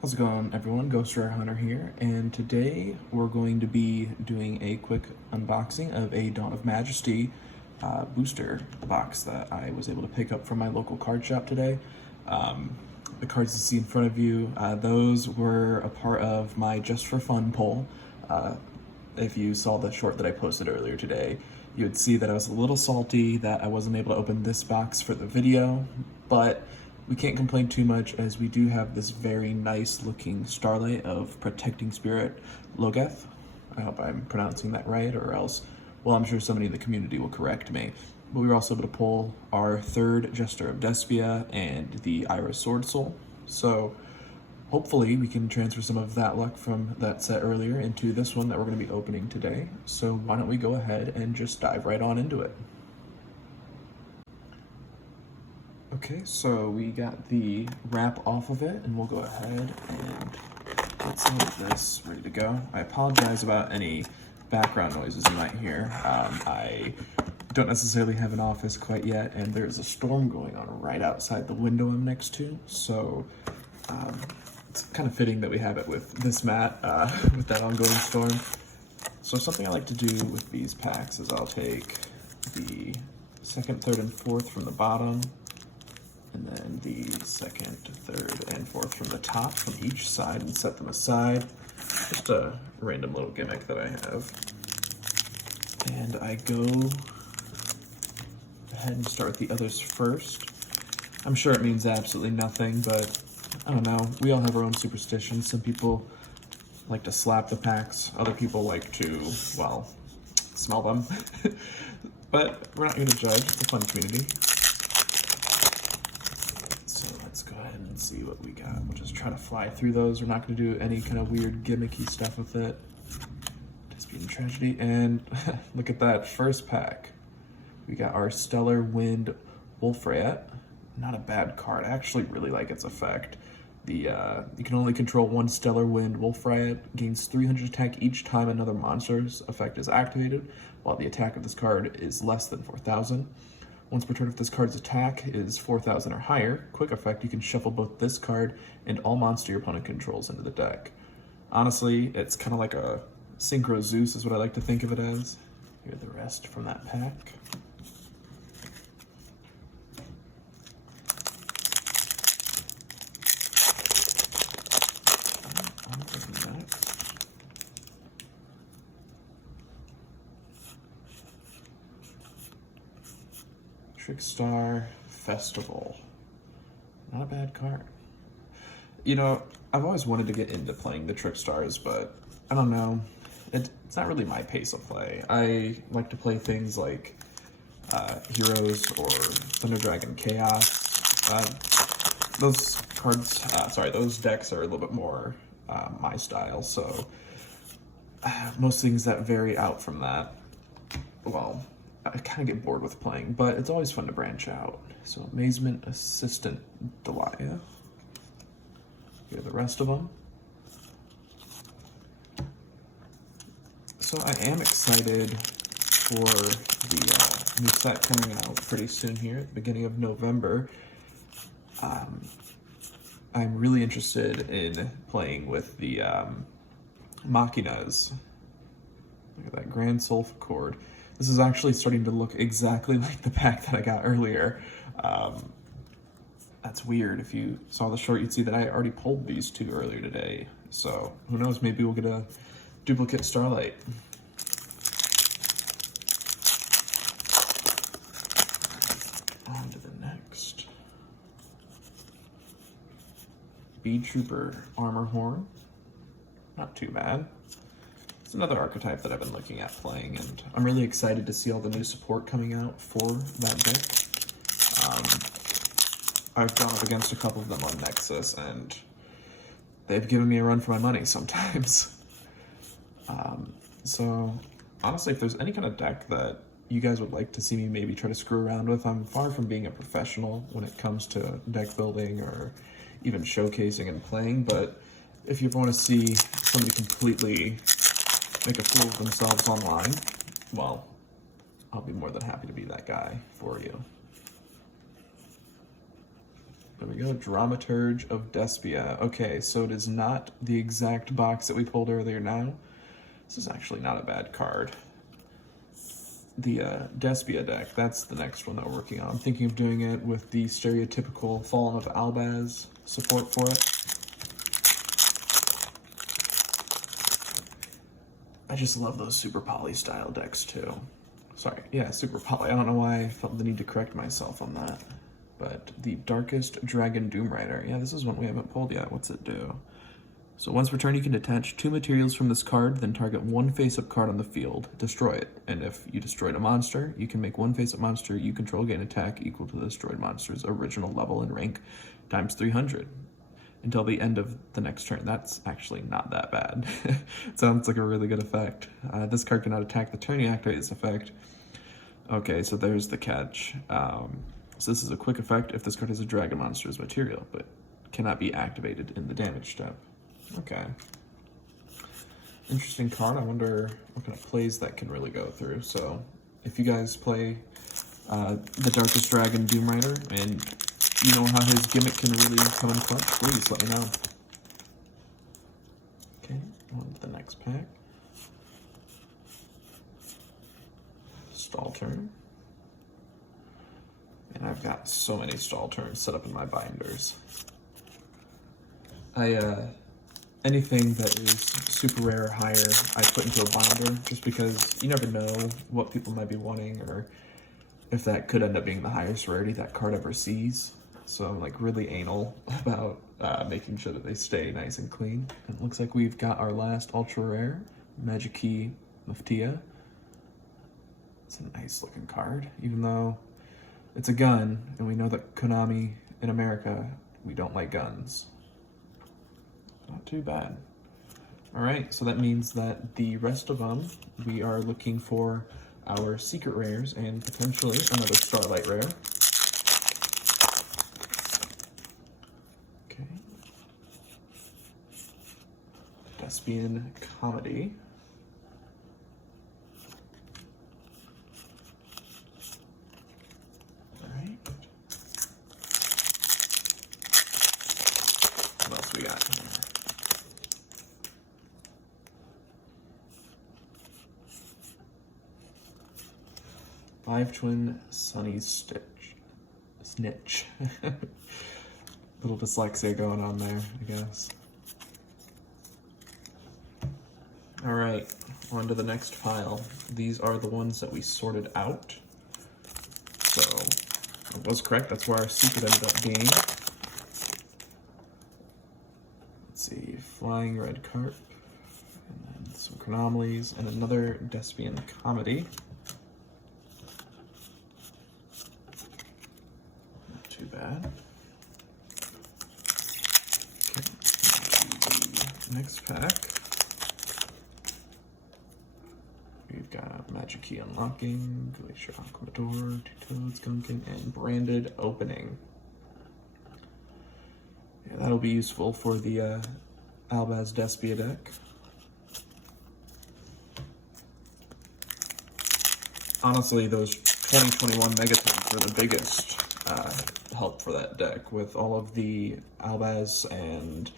How's it going, everyone? GhostRareHunter here, and today we're going to be doing a quick unboxing of a Dawn of Majesty booster box that I was able to pick up from my local card shop today. The cards you see in front of you, those were a part of my Just for Fun poll. If you saw the short that I posted earlier today, you would see that I was a little salty that I wasn't able to open this box for the video, but we can't complain too much as we do have this very nice looking starlight of Protecting Spirit Logeth. I hope I'm pronouncing that right, or else, well, I'm sure somebody in the community will correct me. But we were also able to pull our third Jester of Despia and the Iris Sword Soul. So hopefully we can transfer some of that luck from that set earlier into this one that we're going to be opening today. So why don't we go ahead and just dive right on into it. Okay, so we got the wrap off of it, and we'll go ahead and get some of this ready to go. I apologize about any background noises you might hear. I don't necessarily have an office quite yet, and there's a storm going on right outside the window I'm next to, so it's kind of fitting that we have it with this mat, with that ongoing storm. So something I like to do with these packs is I'll take the second, third, and fourth from the bottom, and then the second, third, and fourth from the top from each side and set them aside. Just a random little gimmick that I have. And I go ahead and start with the others first. I'm sure it means absolutely nothing, but I don't know. We all have our own superstitions. Some people like to slap the packs. Other people like to, well, smell them. But we're not going to judge. It's a fun community. Let's go ahead and see what we got. We'll just try to fly through those. We're not going to do any kind of weird gimmicky stuff with it. Disputing Tragedy. And look at that first pack. We got our Stellar Wind Wolfrayet. Not a bad card. I actually really like its effect. You can only control one Stellar Wind Wolfrayet. Gains 300 attack each time another monster's effect is activated, while the attack of this card is less than 4,000. Once per turn, if this card's attack is 4,000 or higher, quick effect, you can shuffle both this card and all monster your opponent controls into the deck. Honestly, it's kind of like a Synchro Zeus is what I like to think of it as. Here are the rest from that pack. Trickstar Festival. Not a bad card. You know, I've always wanted to get into playing the Trickstars, but I don't know. It's not really my pace of play. I like to play things like Heroes or Thunder Dragon Chaos. Those cards, those decks are a little bit more my style, so most things that vary out from that, well, I kind of get bored with playing, but it's always fun to branch out. So Amazement Assistant Delia. Here are the rest of them. So I am excited for the new set coming out pretty soon here at the beginning of November. I'm really interested in playing with the Machinas. Look at that Grand Sulfur Chord. This is actually starting to look exactly like the pack that I got earlier. That's weird. If you saw the short, you'd see that I already pulled these two earlier today. So who knows, maybe we'll get a duplicate Starlight. On to the next. Bead Trooper Armor Horn. Not too bad. It's another archetype that I've been looking at playing, and I'm really excited to see all the new support coming out for that deck. I've gone up against a couple of them on Nexus, and they've given me a run for my money sometimes. So honestly, if there's any kind of deck that you guys would like to see me maybe try to screw around with, I'm far from being a professional when it comes to deck building or even showcasing and playing, but if you ever want to see somebody completely make a fool of themselves online, well, I'll be more than happy to be that guy for you. There we go, Dramaturge of Despia. Okay, so it is not the exact box that we pulled earlier now. This is actually not a bad card. The Despia deck, that's the next one that we're working on. I'm thinking of doing it with the stereotypical Fallen of Albaz support for it. I just love those Super Poly style decks too. Sorry, yeah, Super Poly. I don't know why I felt the need to correct myself on that. But the Darkest Dragon Doomrider. Yeah, this is one we haven't pulled yet. What's it do? So once per turn, you can detach 2 materials from this card, then target 1 face-up card on the field. Destroy it. And if you destroyed a monster, you can make 1 face-up monster you control gain attack equal to the destroyed monster's original level and rank times 300 until the end of the next turn. That's actually not that bad. Sounds like a really good effect. This card cannot attack the turn you activate this effect. Okay, so there's the catch. So this is a quick effect if this card has a dragon monster as material, but cannot be activated in the damage step. Okay. Interesting card. I wonder what kind of plays that can really go through. So if you guys play the Darkest Dragon Doomrider and you know how his gimmick can really come in clutch, please let me know. Okay, on to the next pack. Stall turn. And I've got so many stall turns set up in my binders. Anything that is super rare or higher, I put into a binder just because you never know what people might be wanting or if that could end up being the highest rarity that card ever sees. So I'm like really anal about making sure that they stay nice and clean. And it looks like we've got our last ultra rare, Majesty Muftia. It's a nice looking card, even though it's a gun, and we know that Konami in America, we don't like guns. Not too bad. All right, so that means that the rest of them, we are looking for our secret rares and potentially another starlight rare. Okay. Despian Comedy. All right. What else we got here? Five Twin Sunny Snitch. Little dyslexia going on there, I guess. All right, on to the next pile. These are the ones that we sorted out. So, I was correct, that's where our secret ended up being. Let's see, Flying Red Carp, and then some Chronomalies, and another Despian Comedy. Too bad. Okay, next pack. We've got Magic Key Unlocking, Glacier Aquamador, Two Toads Gunking, and Branded Opening. Yeah, that'll be useful for the Albaz Despia deck. Honestly, those 2021 Megatons were the biggest help for that deck with all of the Albaz and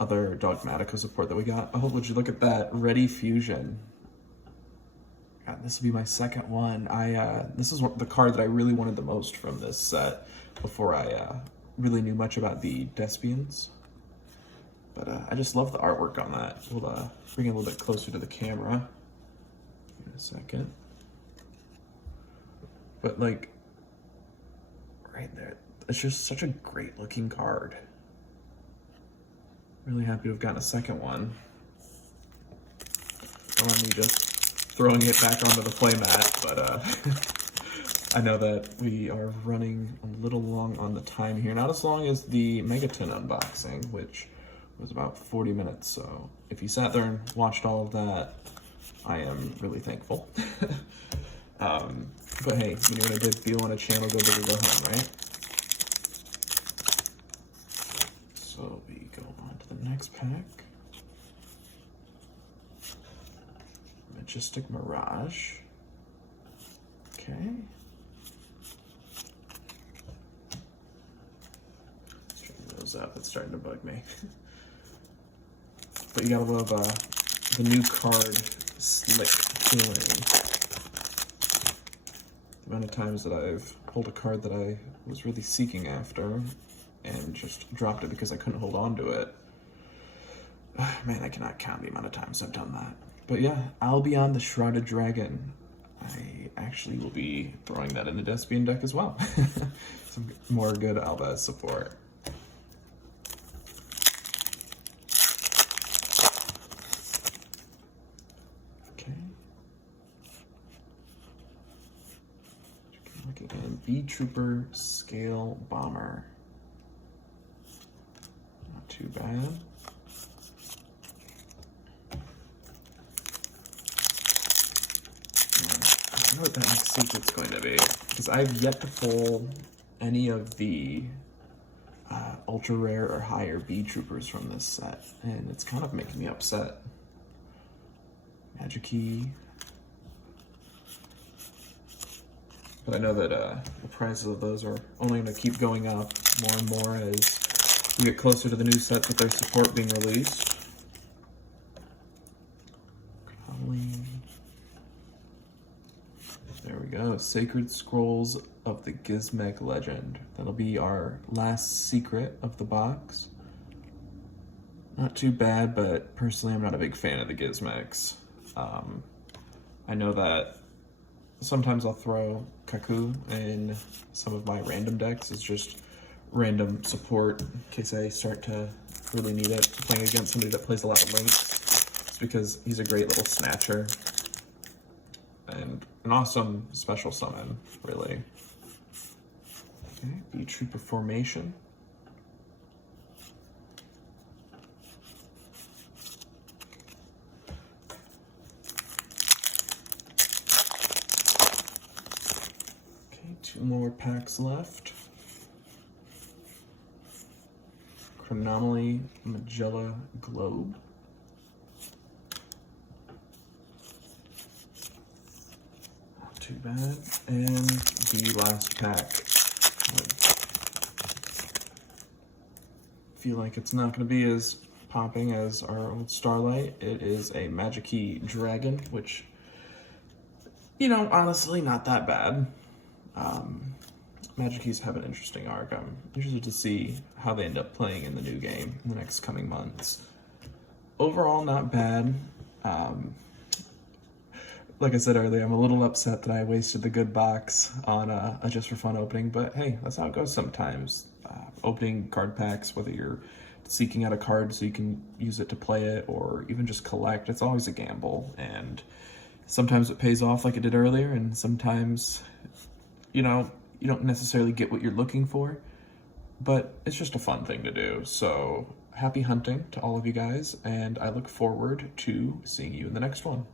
other Dogmatica support that we got. Oh, would you look at that? Ready Fusion. God, this will be my second one. This is the card that I really wanted the most from this set before I really knew much about the Despians. But I just love the artwork on that. We'll bring it a little bit closer to the camera in a second. But like, right there, it's just such a great looking card. Really happy to have gotten a second one. Don't mind me just throwing it back onto the playmat, but I know that we are running a little long on the time here. Not as long as the Megaton unboxing, which was about 40 minutes. So if you sat there and watched all of that, I am really thankful. But hey, you know what I did feel on a channel, go big or go home, right? So we go on to the next pack. Majestic Mirage. Okay. comes up. It's starting to bug me. But you gotta love the new card slick feeling. The amount of times that I've pulled a card that I was really seeking after and just dropped it because I couldn't hold on to it. Man, I cannot count the amount of times I've done that. But yeah, I'll be on the Shrouded Dragon. I actually will be throwing that in the Despian deck as well. Some more good Albaz support. Okay. Look again. B-Trooper Scale Bomber. Not too bad. I know what the next secret's going to be, because I've yet to pull any of the ultra rare or higher B-Troopers from this set, and it's kind of making me upset. Majesty. But I know that the prices of those are only going to keep going up more and more as we get closer to the new sets with their support being released. There we go, Sacred Scrolls of the Gizmek Legend. That'll be our last secret of the box. Not too bad, but personally I'm not a big fan of the Gizmeks. I know that sometimes I'll throw Kaku in some of my random decks as just random support in case I start to really need it. Playing against somebody that plays a lot of links. It's because he's a great little snatcher. And an awesome special summon, really. Okay, B-Trooper formation. Okay, 2 more packs left. Chronomaly Magella Globe. Too bad. And the last pack. I feel like it's not going to be as popping as our old Starlight. It is a Majesty Dragon, which, you know, honestly, not that bad. Majesties have an interesting arc. I'm interested to see how they end up playing in the new game in the next coming months. Overall, not bad. Like I said earlier, I'm a little upset that I wasted the good box on a just for fun opening, but hey, that's how it goes sometimes. Opening card packs, whether you're seeking out a card so you can use it to play it or even just collect, it's always a gamble. And sometimes it pays off like it did earlier, and sometimes, you know, you don't necessarily get what you're looking for, but it's just a fun thing to do. So happy hunting to all of you guys, and I look forward to seeing you in the next one.